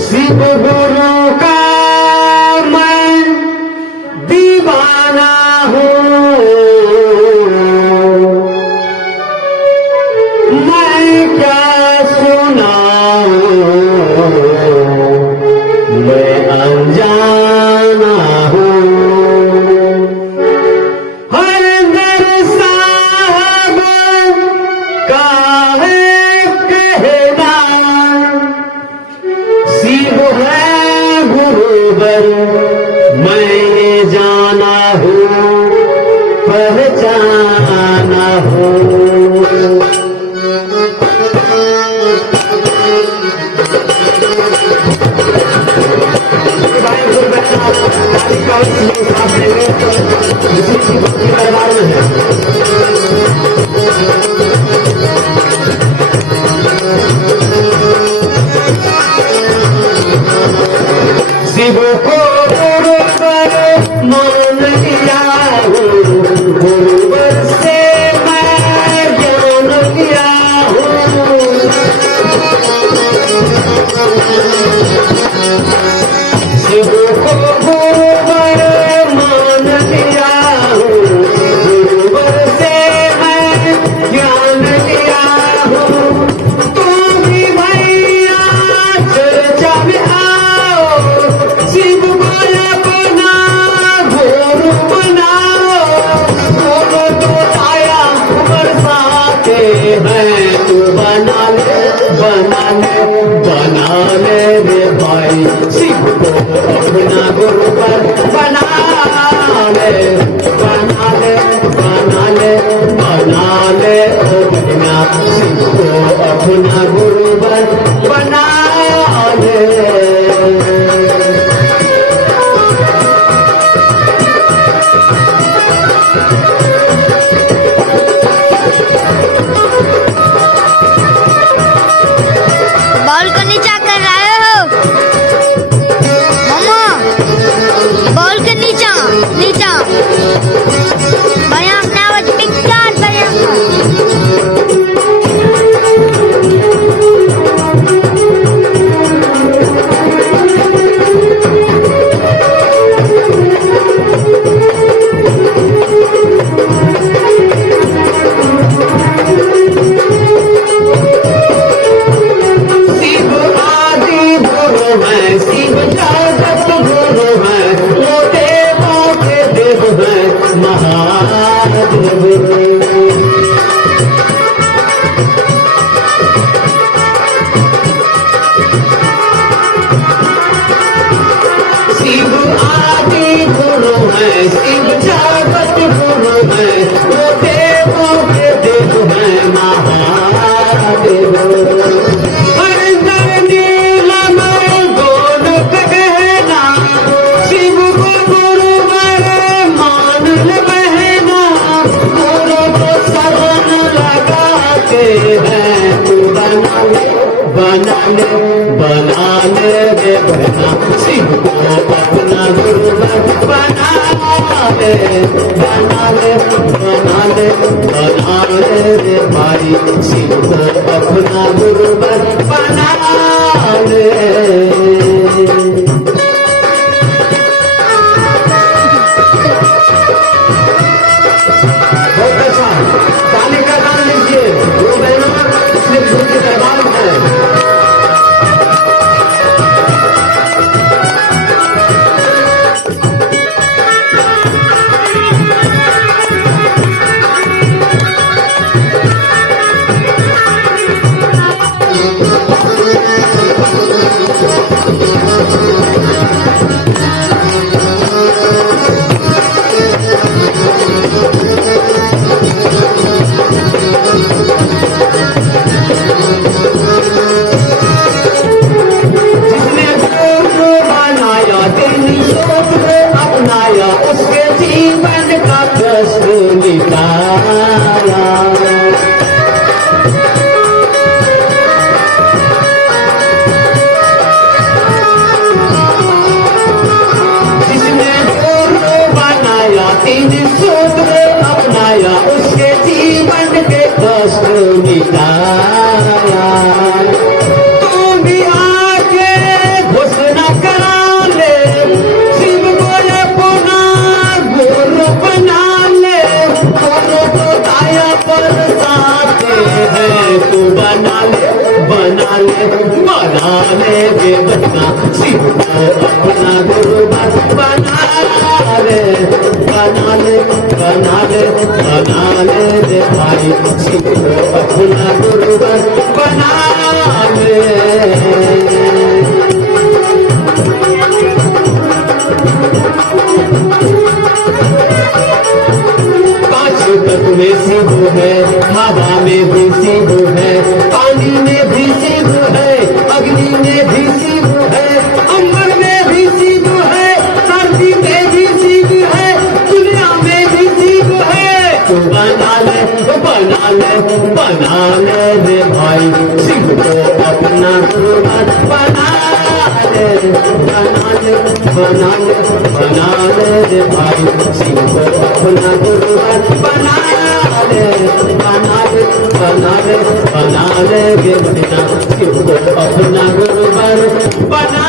शिव गुरु का मैं दीवाना हूँ, मैं क्या सुनाऊं, मैं अनजाना हूँ। हरिंदर साहब का है कहना, शिव है गुरुवर, मैं ये जाना हूँ, पहचाना हूँ। दरबार में है शिव को गुरुवर मान लिया हूँ, गुरुवर से मैं ज्ञान लिया हूँ। शिव को गुरुवर मान लिया हूँ, गुरुवर से मैं ज्ञान लिया हूँ। तुम भी भैया चर्चा में आओ, शिव को अपना गुरु बनाओ। गुरु तो आया बरसाते हैं, तू बना ले बना ले बना ले रे भाई, शिव को अपना गुरुवर बना ले बना ले बना ले बना ले ओ बना, शिव को अपना गुरुवर बना ले। बॉल को नीचा कर रहे हो मामा, बॉल के नीचा नीचा बढ़िया अपना आवाज पिक्चर बढ़िया। शिव आदि गुरु है, शिव जगत गुरु है, वो देवों के देव है महादेव। शिव आदि गुरु है, शिव जगत गुरु है, वो देवों के देव है महादेव। हरिंदर नीलम गोल कहना, शिव को गुरुवर मान ले बहना। गुरु को शरण लगा के है, तू बना ले बना ले बना ले रे बहना, शिव को अपना गुरुवर बना ले बना ले बना ले बना ले रे भाई, शिव को अपना गुरुवर बना ले। बहुत अच्छा, ताली का दान लीजिए। गुरु बहनों इसलिए गुरु के दरबार में है। जिसने गुरु बनाया, दिन सोच में अपनाया, उसके जीवन का प्रश्न निकाला। गे बचना शिव को अपना गुरुवर बना ले बना ले बना ले बना ले रे भाई शिव को अपना गुरुवर बना ले तक में शिव है, हवा में भी शिव है, पानी में भी शिव है, अग्नि में भी शिव है, अंबर में भी शिव है, धरती में भी शिव है, दुनिया में भी शिव है। तू बना ले रे भाई शिव को अपना गुरुवर बना ले बना ले बना ले बना ले रे भाई शिव को अपना गुरुवर बना ले बना ले बना ले बना ले गे बना शिव को अपना गुरुवर बना